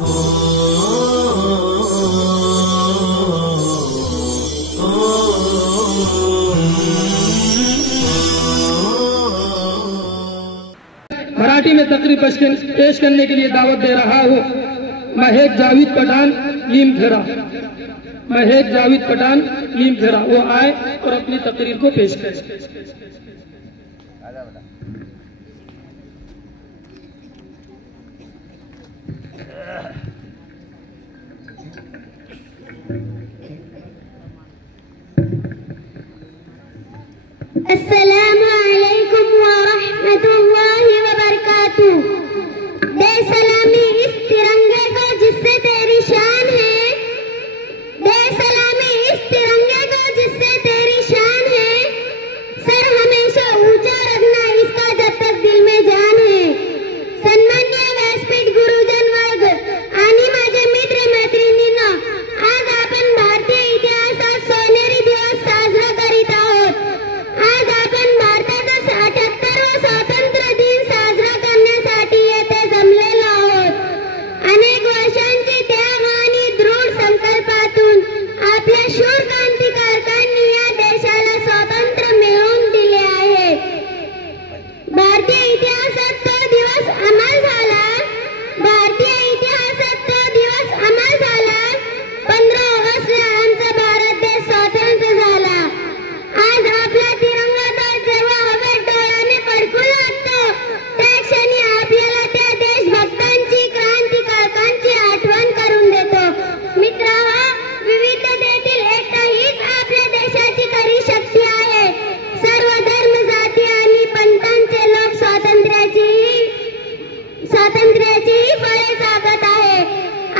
मराठी में तकरीर पेश करने के लिए दावत दे रहा हूँ महक जावेद पठान लीम खेरा। महक जावेद पठान लीम खेरा वो आए और अपनी तकरीर को पेश करें। अस्सलामु अलैकुम व रहमतुल्लाहि व बरकातुहू। दे सलामी इस तिरंगे को जिससे तेरी शान है, दे सलामी इस तिरंगे को जिससे तेरी शान है। सर हमेशा ऊंचा रखना इसका जब तक दिल में जान है। सन्मान्य व्यासपीठ गुरुजन वर्ग आणि माझे मित्र मैत्रिणींनो, आज आपण भारतीय इतिहासात सोनेरी दिवस साजरा करीत आहोत। आज आपण भारताचा 78वा स्वातंत्र्य दिन साजरा करण्यासाठी येथे जमलेलो आहोत। अनेक वर्षांची त्याग आणि दृढ संकल्पातून आपल्या शूर क्रांतिकारकांनी या देशाला स्वातंत्र्य मिळवून दिले आहे। भारतीय इतिहासात तो दिवस अमर झाला। भारतीय इतिहासात तो दिवस अमर झाला। 15 ऑगस्टला आमचा भारत देश स्वतंत्र झाला। आज आपला तिरंगा जेव्हा हवेत डोळ्याने फडकू लागतो त्या क्षणी आपल्याला त्या देशभक्तांची क्रांतिकारकांची आठवण करून देतो। मित्रांनो, विविधतेतील एकता हीच आपल्या देशाची खरी शक्ती आहे। सर्व धर्म जाती आणि पंथांचे लोक स्वातंत्र्याची फळे सागत आहे।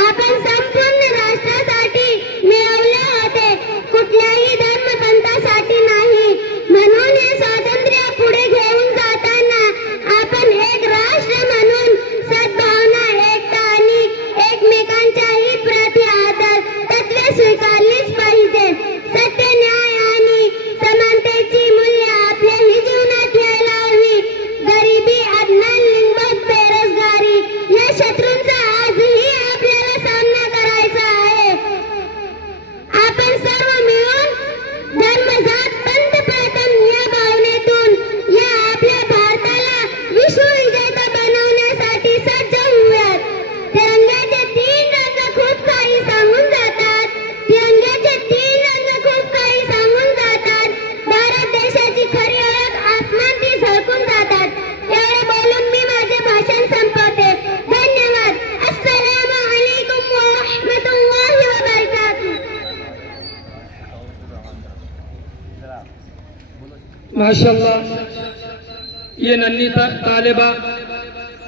आपण संपूर्ण राष्ट्रासाठी मिळवले होते, कुठल्याही धर्मपंथासाठी नाही। म्हणून हे स्वातंत्र्य पुढे घेऊन जाताना आपण एक राष्ट्र म्हणून सद्भावना, एकता आणि एकमेकांच्याही प्रति आदर तत्त्वे स्वीकारलीच पाहिजे। सत्य, न्याय आणि समानतेची मूल्य आपल्याही जीवनात यायला हवी। गरिबी, अज्ञान, लिंगभेद, बेरोजगारी या शत्रूंचा आजही आपल्याला सामना करायचा आहे। आपण सर्व मिळून धर्म, जात, पंथ, प्रथम या भावनेतून या आपल्या भारताला विश्वविजेता बनवण्यासाठी सज्ज होऊयात। तिरंग्याचे 3 रंग खूप काही सांगून जातात। तिरंग्याचे 3 रंग खूप काही सांगून जातात। भारत देशाची खरी ओळख आसमानात झळकून जातात। एवढे बोलून मी माझे भाषण संपवते। धन्यवाद। अस्सलामु अलैकुम व रहमतुल्लाहि व बरकातुहू। माशाल्लाह, ये नन्ही तालिबा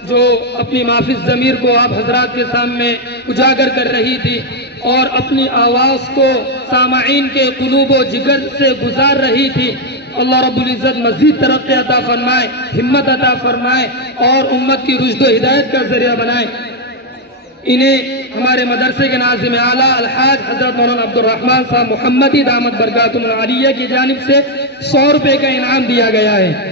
जो अपनी माफिज ज़मीर को आप हजरात के सामने उजागर कर रही थी और अपनी आवाज़ को सामाईन के कुलूबो जिगर से गुजार रही थी। अल्लाह रब्बुल इज़्ज़त मज़ीद तरक्की अता फरमाए, हिम्मत अता फरमाए और उम्मत की रुश्द व हिदायत का जरिया बनाए। इन्हें हमारे मदरसे के नाज़िम आला अलहाज हज़रत मौलाना अब्दुल रहमान साहब मोहम्मदी दामत बरकातुहुल आलिया की जानिब से 100 रुपए का इनाम दिया गया है।